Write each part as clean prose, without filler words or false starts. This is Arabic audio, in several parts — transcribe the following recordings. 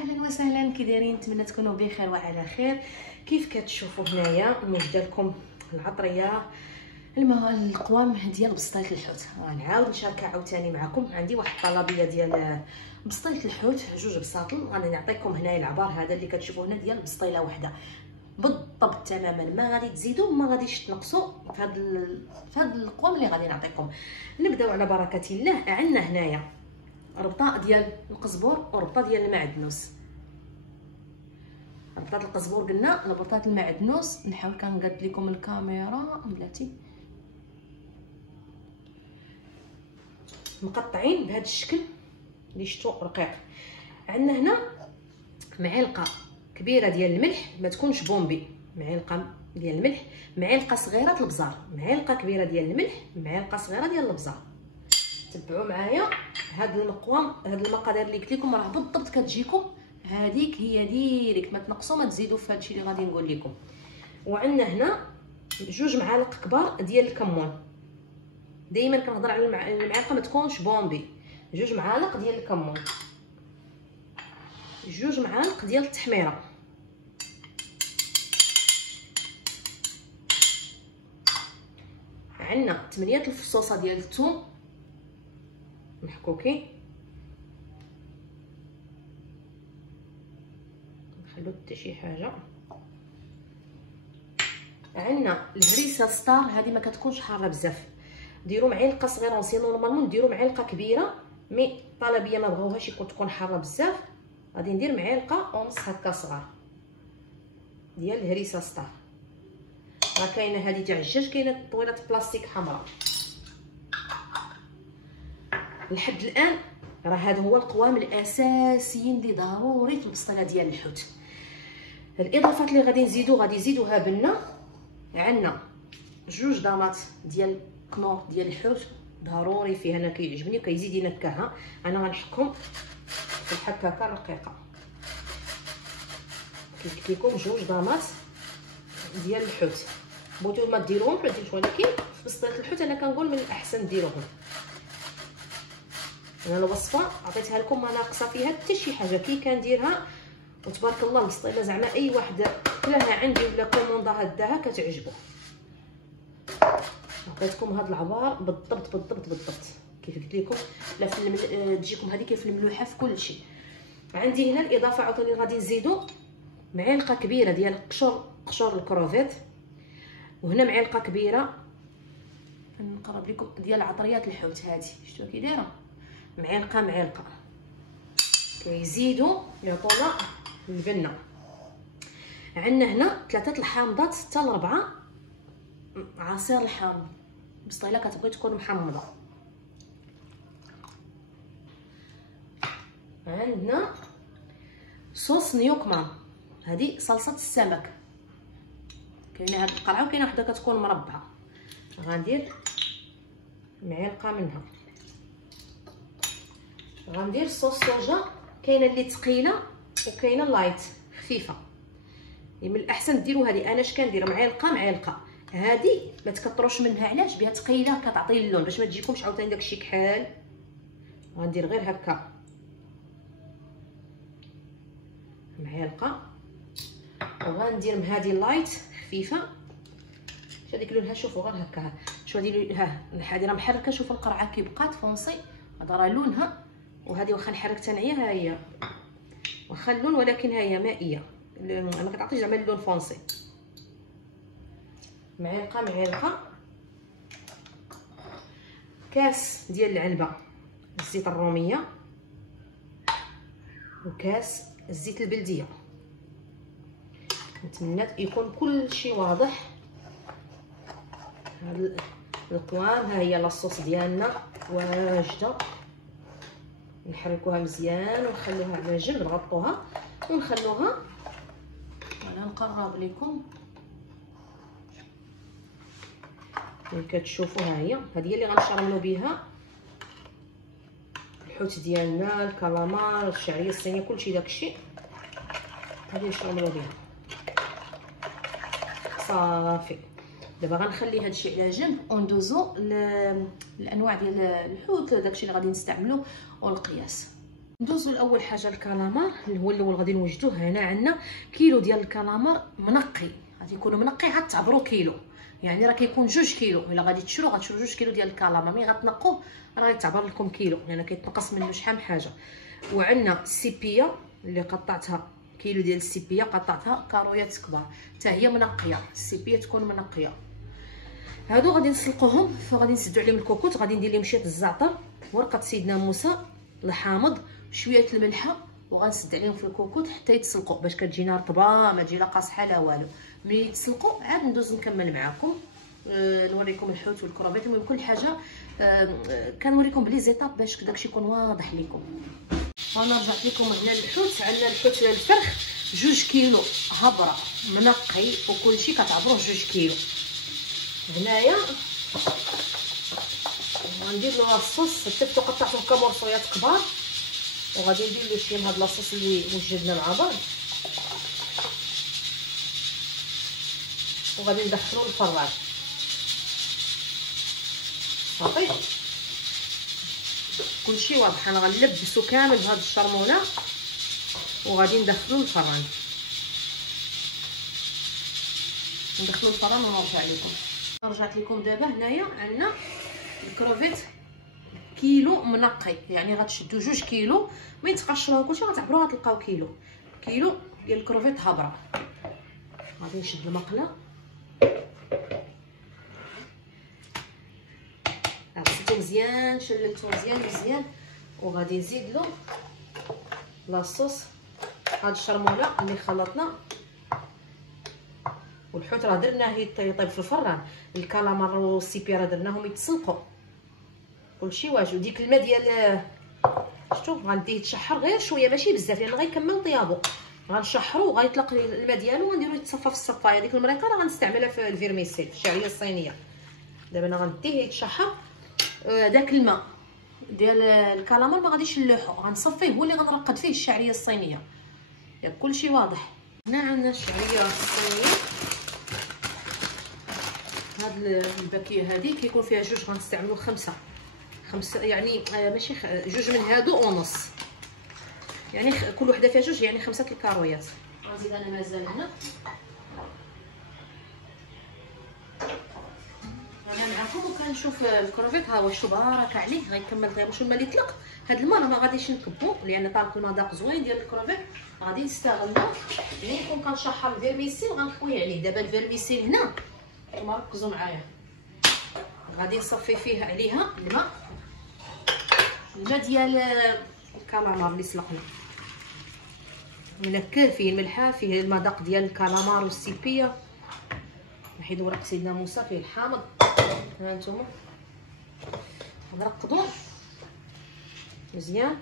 اهلا وسهلا، كي دايرين؟ نتمنى تكونوا بخير وعلى خير. كيف كتشوفوا هنايا موجده لكم العطريه القوام ديال بسطيله الحوت. غنعاود نشاركها عاوتاني معكم. عندي واحد الطلبيه ديال بسطيله الحوت، جوج بساطل. غادي نعطيكم هنايا العبار هذا اللي كتشوفوا هنا ديال بسطيله واحده بالضبط تماما، ما غادي تزيدوا ما غاديش تنقصوا في هذا القوام اللي غادي نعطيكم. نبداو على بركه الله. عندنا هنايا ربطه ديال القزبور وربطه ديال المعدنوس. ربطه القزبور قلنا ربطه المعدنوس. نحاول كنقاد لكم الكاميرا بلاتي. مقطعين بهذا الشكل اللي شفتوا رقيق. عندنا هنا معلقه كبيره ديال الملح، ما تكونش بومبي، معلقه ديال الملح، معلقه صغيره البزار، معلقه كبيره ديال الملح، معلقه صغيره ديال البزار. تبعوا معايا هاد المقوام، هاد المقادير اللي قلت لكم راه بالضبط كتجيكم هذيك هي ديريكت، ما تنقصوا ما تزيدوا في هادشي اللي غادي نقول لكم. وعندنا هنا جوج معالق كبار ديال الكمون. دائما كنهضر على المعلقه ما تكونش بومبي. جوج معالق ديال الكمون، جوج معالق ديال التحميره، عندنا 8 الفصوصه ديال الثوم محكوكين. نخلو حتى شي حاجه. عندنا الهريسه ستار، هذه ما كتكونش حاره بزاف، ديروا معلقه صغيره. نسينا نورمالمون نديروا معلقه كبيره، مي الطلبيه ما بغاوهاش تكون حاره بزاف، غادي ندير معلقه ونص هكا صغار ديال الهريسه ستار. راه كاينه هذه تاع الدجاج، كاينه طويله بلاستيك حمراء. لحد الان راه هذا هو القوام الاساسيين اللي ضروري في البسطيله ديال الحوت. الاضافات اللي غادي نزيدوها بنا. عندنا جوج ضامات ديال كنور ديال الحوت، ضروري فيه، انا كيعجبني وكيزيد ينكهها. انا غنحكم في الحكاكه رقيقه. قلت لكم جوج ضامات ديال الحوت، بغيتو ما ديروهم ما ديروش، ولكن في بسطيله الحوت انا كنقول من الاحسن ديروهم. انا الوصفه عطيتها لكم ما ناقصه فيها حتى شي حاجه، كي كنديرها وتبارك الله البسطيله زعما اي واحد كلاها عندي ولا كوموندا داها كتعجبو. عطيتكم هاد العبار بالضبط كيف قلت لكم. لا في تجيكم هذه كيف الملوحه في كل شيء. عندي هنا الاضافه عاوتاني غادي نزيدو معلقه كبيره ديال قشور الكروفيت، وهنا معلقه كبيره نقرب لكم ديال عطريات الحوت. هذه شفتوا كي دايره، معلقه كيزيدوا يعطونا البنه. عندنا هنا 3 الحامضات 6 ل 4 عصير الحامض. بسطيله كتبغي تكون محمضه. عندنا صوص نيوكمان، هذه صلصه السمك. كاينه هاد القرعه وكاينه وحده كتكون مربعه. غندير معلقه منها. غندير صوص صوجا، كاينه اللي ثقيله وكاينه لايت خفيفه. من الاحسن ديروا هذه. انا اش كندير معلقه. هذه ما تكثروش منها، علاش؟ بها ثقيله كتعطي اللون باش ما تجيكمش عاوتاني داكشي كحال. غندير غير هكا معلقه، وغندير من هذه لايت خفيفه. شوف هذيك لونها، شوفوا غير هكا، شوف هذه ها هذه راه محركه. شوفوا القرعه كي بقات فونسي، هذا راه لونها. وهذه واخا نحرك تنعيه ها هي واخا اللون، ولكن ها هي مائيه، ما كتعطيش زعما اللون فونسي. معلقه كاس ديال العنبه الزيت الروميه، وكاس الزيت البلديه. نتمنى يكون كل شيء واضح. هذا القوام ها هي لاصوص ديالنا واجده. نحركوها مزيان ونخلوها على جنب، نغطوها ونخلوها. انا نقرب لكم اللي كتشوفوا. ها هي هذه اللي غنشرملو بها الحوت ديالنا، الكالامار، الشعريه الصينيه، كلشي داكشي هذه نشرملو بها صافي. دابا غنخلي هادشي على جنب وندوزو الانواع ديال الحوت، داكشي اللي غادي نستعملو والقياس. ندوزو لاول حاجه الكالامار اللي هو الاول غادي نوجدوه. هنا عندنا كيلو ديال الكالامار منقي، غادي يكونوا منقي عاد تعبروا كيلو، يعني راه كيكون 2 كيلو. الا غادي غتشرو 2 كيلو ديال الكالامار، ملي غتنقوه راه غيتعبر لكم كيلو، لان كيتنقص منه شحال حاجه. وعندنا السيبيه اللي قطعتها كيلو ديال السيبيه، قطعتها كارويات كبار حتى هي منقيه، السيبيه تكون منقيه. هادو غادي نسلقوهم، فغادي نسدو عليهم الكوكوط، غادي ندير لهم شويه الزعتر، ورقه سيدنا موسى، الحامض، شويه الملحه، وغنسد عليهم في الكوكوط حتى يتسلقوا باش كتجينا رطبه، ما تجي لا قاصحه لا والو. ملي يتسلقوا عاد ندوز نكمل معكم، نوريكم الحوت والكروفيت. المهم كل حاجه كنوريكم بلي زيتاب باش داكشي يكون واضح لكم. انا رجعت لكم هنا الحوت. عندنا الحوت الفرخ 2 كيلو هبره منقي وكلشي كتعبروه 2 كيلو. هنايا غندير له لاصوص، حتى قطعتهم كمرصويات كبار، وغادي ندير له شي من هاد لاصوص اللي وجدنا مع بعض، وغادي ندخلو الفران صافي. كلشي واضح. انا غنلبسو كامل بهاد الشرمونه وغادي ندخلو الفران، ندخلو الفران ونرجع لكم. رجعت لكم دابا. هنايا عندنا الكروفيت كيلو منقي، يعني غتشدو 2 كيلو، ما يتقشروها كلشي غتعبروها غتلقاو كيلو ديال الكروفيت هابره. غادي نشد المقله، غسلتو مزيان، شللتو مزيان، وغادي نزيد له لاصوص هاد الشرموله اللي خلطنا. والحوت راه درناه يطيب في الفران، الكالامار والسيبي راه درناهم يتسلقوا، كلشي واجد. ديك الماء ديال شفتو غنديه يتشحر غير شويه ماشي بزاف، لان غيكمل طيابو. غنشحرو غيطلق الماء ديالو ونديرو يتصفى في الصفايه. ديك المريقه راه غنستعملها في الفيرميسيل، في الشعريه الصينيه. دابا انا غنديه يتشحر. داك الماء ديال الكالامار ما غاديش نلوحو، غنصفيه، هو اللي غنرقد فيه الشعريه الصينيه. ياك كلشي واضح. هنا عندنا الشعريه الصينيه، هاد الباكيه هادي كيكون فيها 2، غنستعملو 5 يعني ماشي 2 من هادو ونص، يعني كل وحده فيها 2، يعني 5 الكارويات. غنزيد انا مازال هنا. انا معكم وكنشوف الكروفيت ها واش تبارك عليه غيكمل طيب. واش الماء اللي طلق، هاد الماء ما غاديش نكبو، لان طالق المذاق زوين ديال الكروفيت. غادي نستغلو ملي نكون كنشحر الفيرميسيل غنخوي عليه. دابا الفيرميسيل هنا نتوما ركزوا معايا، غادي نصفي فيه عليها الماء ديال الكالامار اللي سلقنا، منكر فيه الملحه، فيه المذاق ديال الكالامار والسيبيه. نحيدو ورق سيدنا موسى، فيه الحامض. ها نتوما نرقدو مزيان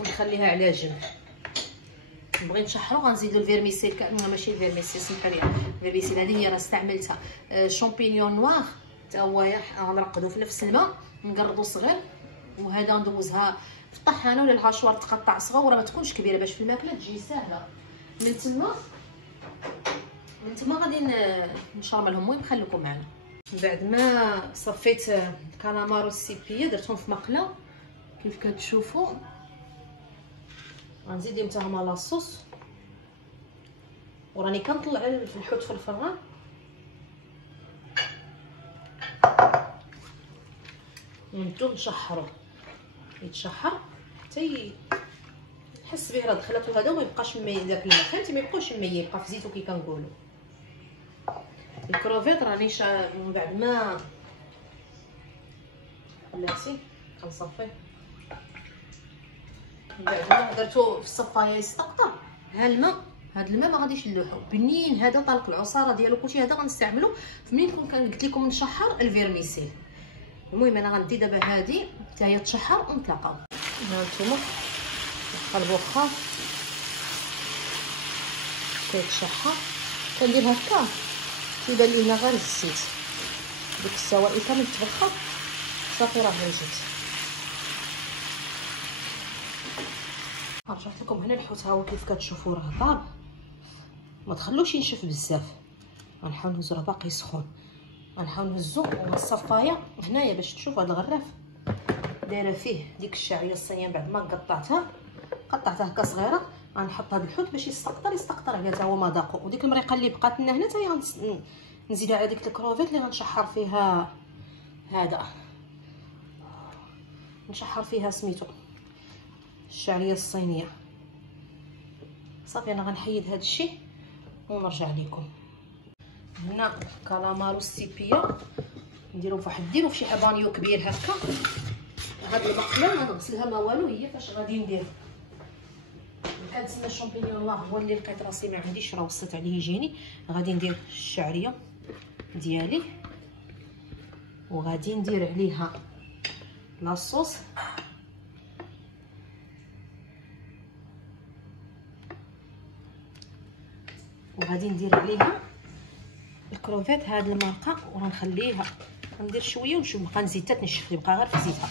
ونخليها على جنب. نبغي نشحرو غنزيدو الفيرميسيل، ماشي الفيرميسيل سمحولي، الفيرميسيل هذه هي راه استعملتها. شامبينيون نوار حتى هو غنرقدو في نفس الماء، نقرضو صغير، وهذا ندوزها في الطحانه ولا الهاشوار تقطع صغيره، ما تكونش كبيره باش في الماكله تجي ساهله. من تما غادي نشرملهم. المهم خليكم معنا. بعد ما صفيت الكالامار والسيبيه درتهم في مقله كيف كتشوفوا، غنزيد لهم حتى هما لاصوص، وراني كنطلع الحوت في الفران. ونبداو نشحرو، يتشحر حتى يحس به راه دخلاتو هذا وما يبقاش داك الماء، فهمتي، ما يبقاش الماء يبقى في زيتو كي كنقولوا. الكروفيت راني من بعد ما بلاتي كنصفيه، من بعد ما درتو في الصفايه يستقطر ها الماء. هاد الماء ما غاديش نلوحو، بنين هذا طالق العصاره ديالو كلشي، هذا غنستعملو فمين نكون قلت لكم نشحر الفيرميسيل. المهم انا غندي دابا هادي حتى هي تشحر ونتلاقاو. ها نتوما نقلبو خاف كيتشحر، كندير هكا كيبان لينا غير الزيت، ديك السوائل كامل تبخر صافي راه وجدت. رجعت لكم هنا الحوت، ها هو كيف كتشوفوا راه طاب، ما تخلوش ينشف بزاف. غنحاول نهزو راه باقي سخون، غنحاول نهزو الصفايه هنايا باش تشوفوا هذا الغراف دايره فيه ديك الشعريه الصينيه بعد ما قطعتها هكا صغيره. غنحط هذا الحوت باش يستقطر عليها حتى هو مذاقو. وديك المريقه اللي بقات لنا هنا حتى هي نزيدها على ديك الكروفيت اللي غنشحر فيها هذا، نشحر فيها سميتو الشعريه الصينيه. صافي انا غنحيد هذا الشيء ونرجع لكم. هنا كالامارو السيبيه نديرو في شي ابانيو كبير هكا. هاد المقله ما نغسلها ما والو، هي فاش غادي ندير كنتسنى الشامبينيون. الله هو اللي لقيت راسي ما عنديش، راه وصلت عليه يجيني. غادي ندير الشعريه ديالي وغادي ندير عليها لاصوص. وغادي ندير عليها الكروفيت هاد المرقه وغنخليها ندير شويه ونشوف بقى نزيد حتى تنشف لي، بقى غير في زيتها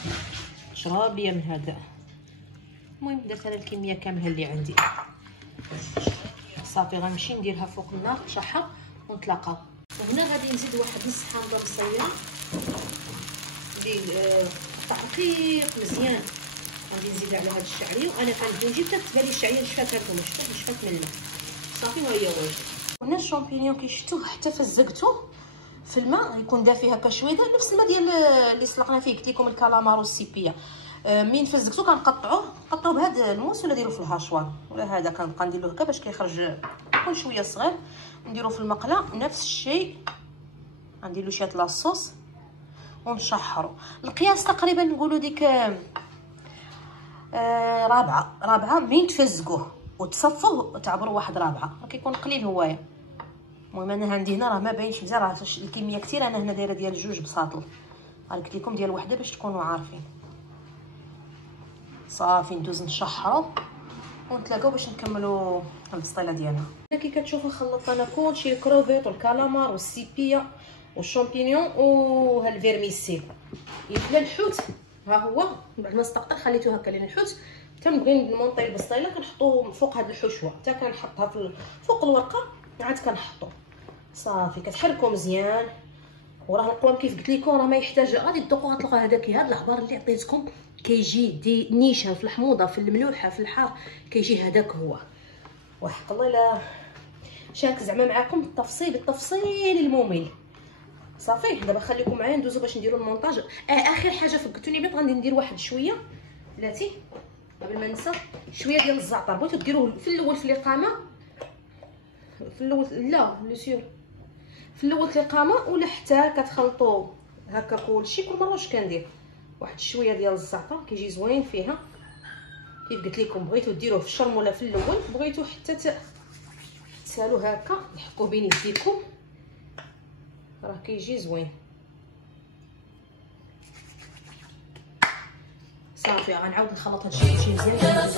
شراب ليا من هذا. المهم درت انا الكميه كامله اللي عندي. صافي غنمشي نديرها فوق النار تشحر ونتلاقاو. وهنا غادي نزيد واحد نص حامضه مصيه اللي رقيق مزيان. غادي نزيد على هاد الشعريه. وانا كنبغي نجيب حتى تبان لي الشعريه نشفات هانتوما نشفات من الماء. صافي وهي واجد. هنا الشامبينيون كي شفتوه حتى فزقته في الماء يكون دافي هكا شويه، نفس الماء ديال اللي سلقنا فيه قلت لكم الكالامارو السيبيه. من فزقتو كنقطعوه بهذا الموس ولا ديرو في الهاشوار ولا هذا. كنبقى ندير له هكا باش كيخرج يكون شويه صغير. نديرو في المقله نفس الشيء. غندير له شويه لاصوص ونشحرو. القياس تقريبا نقولوا ديك رابعه من تفزقوه وتصفوه تعبروا واحد رابعه كيكون قليل هوايه. المهم انا عندي هنا راه ما باينش مزيان، راه الكميه كثيره. انا هنا دايره ديال جوج بساطل، قلت لكم ديال وحده باش تكونوا عارفين. صافي ندوز نشحرو ونتلاقاو باش نكملوا البسطيله ديالنا. هنا كي كتشوفوا خلطت انا كلشي، الكروفيت والكالامار والسيبيه والشامبينيون وها الفيرميسيل. يبقى الحوت ها هو بعد ما استقطر خليته هكا. لان الحوت تنبغي نمونطي البسطيله كنحطوه فوق هاد الحشوه حتى كنحطها فوق الورقه عاد كنحطو. صافي كتحركو مزيان. وراه القوام كيف قلت لكم راه ما يحتاج، غادي تذوقوا غتلقاو هذاك هاد العبار اللي عطيتكم كيجي دي نيشان في الحموضه في الملوحه في الحار كيجي هذاك هو. وحق الله لا شاك زعما معاكم بالتفصيل الممل. صافي دابا خليكم معايا ندوزو باش نديرو المونتاج. اخر حاجه فكرتوني بها غادي ندير واحد شويه بلاتي قبل ما ننسى شويه ديال الزعتر. بغيتو ديروه في الاول في الاقامه، في الاول لا لو سيور في الاول في الاقامه ولا حتى كتخلطوا هكا كلشي. كل مره واش كندير واحد شويه ديال الزعتر كيجي زوين فيها. كيف قلت لكم بغيتو ديروه في الشرم ولا في الاول، بغيتو حتى تسالو هكا تحكوا بين يديكم راه كيجي زوين. صافي غنعاود نخلط هادشي كلشي مزيان.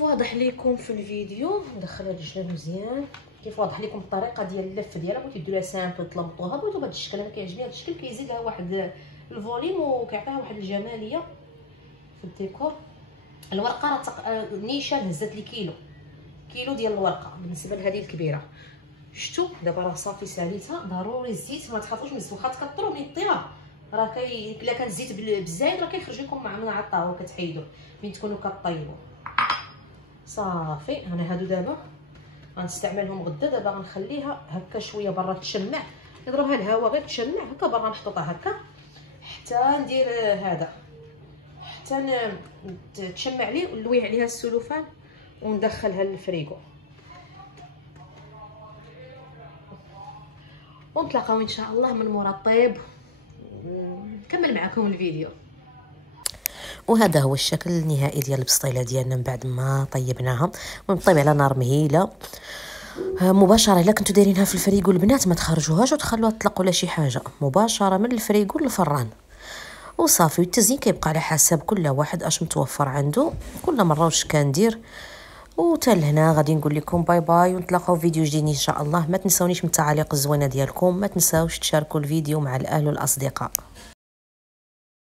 واضح لكم في الفيديو ندخل هاد الجلاب مزيان. كيف واضح لكم الطريقه ديال اللف ديالها. بغيتو ديروها سامبل تلمطوها، بغيتو بهذا الشكل. انا كيعجبني هذا الشكل كيزيد لها واحد الفوليم وكيعطيها واحد الجماليه في الديكور. الورقه راه نيشان هزات لي كيلو ديال الورقه بالنسبه لهذه الكبيره. شفتوا دابا راه صافي ساليتها. ضروري الزيت ما تخافوش من الزيت، واخا تكثروا من الطياب راه الا كان الزيت بالزايد راه كيخرج لكم مع الطاوه كتحيدوه من تكونوا كطيبوا. صافي. انا هادو دابا غنستعملهم غدا. دابا غنخليها هكا شويه برا تشمع، يضربها الهواء غير تشمع هكا برا، نحطوطها هكا حتى ندير هذا، حتى تشمع لي ونلوي عليها السلوفان وندخلها للفريغو. ونتلاقاو ان شاء الله من مورا الطيب، نكمل معكم الفيديو. وهذا هو الشكل النهائي ديال البسطيله ديالنا من بعد ما طيبناها. ونطيب على نار مهيله مباشره. الا كنتو دايرينها في الفريغو البنات ما تخرجوهاش وتخلوها تطلق ولا شي حاجه، مباشره من الفريغو للفران وصافي. والتزيين كيبقى على حسب كل واحد اش متوفر عنده كل مره واش كندير. وتا لهنا غادي نقول لكم باي باي، ونتلاقاو في فيديو جديد ان شاء الله. ما تنساونيش من التعاليق الزوينه ديالكم، ما تنساوش تشاركوا الفيديو مع الاهل والاصدقاء.